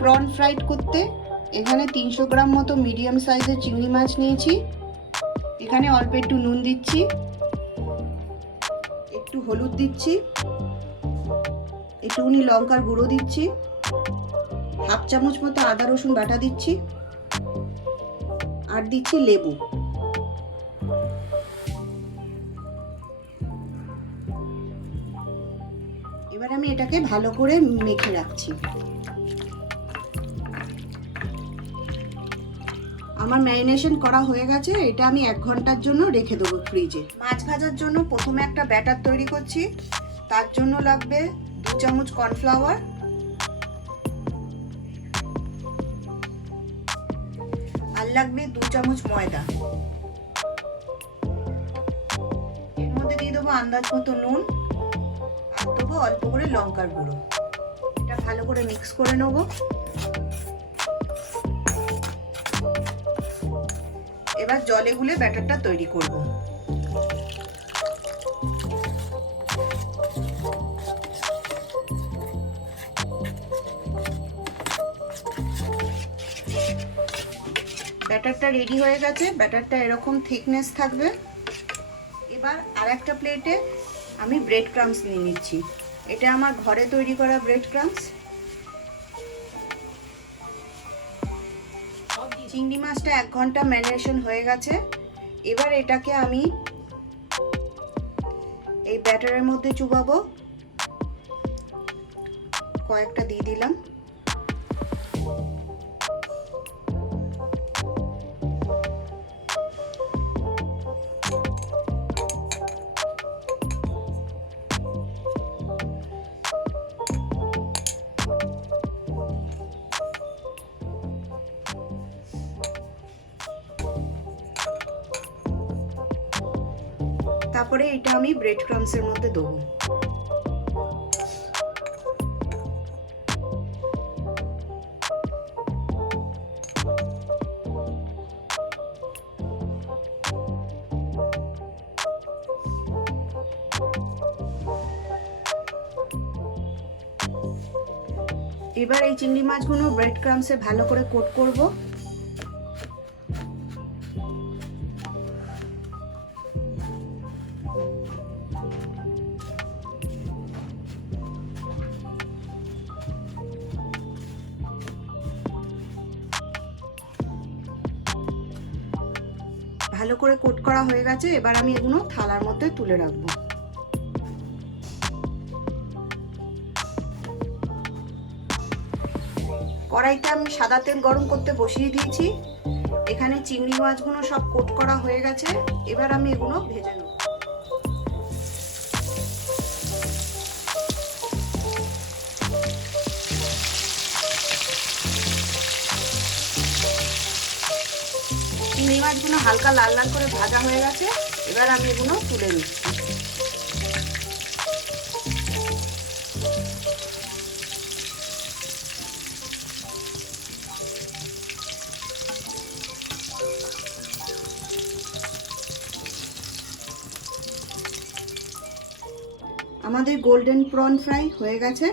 Prawn fried করতে এখানে 300 গ্রাম মতো মিডিয়াম সাইজের চিংড়ি মাছ নিয়েছি। এখানে অল্প একটু নুন দিচ্ছি, একটু হলুদ দিচ্ছি, একটুখানি লঙ্কার গুঁড়ো দিচ্ছি, হাফ চামচ মতো আদা রসুন বাটা দিচ্ছি, আর দিচ্ছি লেবু। এবার আমি এটাকে ভালো করে মেখে রাখছি। আমার ম্যারিনেশন করা হয়ে গেছে, এটা আমি 1 ঘন্টার জন্য রেখে দেবো ফ্রিজে। মাছ ভাজার জন্য প্রথমে একটা ব্যাটার তৈরি করছি। তার জন্য লাগবে 2 চামচ কর্নফ্লাওয়ার, আর লাগবে 2 চামচ ময়দা। এর মধ্যে দিয়ে দেবো আন্দাজ মতো নুন, আর দেবো অল্প করে লঙ্কার গুঁড়ো। এটা ভালো করে মিক্স করে নেব। এবার জলে গুলে ব্যাটারটা তৈরি করব। ব্যাটারটা রেডি হয়ে গেছে। ব্যাটারটা এরকম থিকনেস থাকবে। এবার আরেকটা প্লেটে আমি ব্রেড ক্রাম্বস নিয়ে নিচ্ছি। এটা আমার ঘরে তৈরি করা ব্রেড ক্রাম্বস। চিংড়ি মাছটা 1 ঘন্টা ম্যারিনেশন হয়ে গেছে। এবার এটাকে আমি এই ব্যাটারের মধ্যে চুবাবো। কয়েকটা দিয়ে দিলাম। তারপরে এটা আমি ব্রেড ক্রাম্বসের মধ্যে দেবো। এবার এই চিংড়ি মাছগুলো ব্রেড ক্রাম্বসে ভালো করে কোট করব। ভালো করে কোট করা হয়ে গেছে। এবার আমি এগুলো থালার মধ্যে তুলে রাখবো। কড়াইতে আমি সাদা তেল গরম করতে বসিয়ে দিয়েছি। এখানে চিংড়ি মাছগুলো সব কোট করা হয়ে গেছে। এবার আমি এগুলো ভেজে নেব। চিংড়ি মাছগুলো হালকা লাল লাল করে ভাজা হয়ে গেছে। এবার আমি এগুলো তুলে নিচ্ছি। আমাদের গোল্ডেন প্রন ফ্রাই হয়ে গেছে।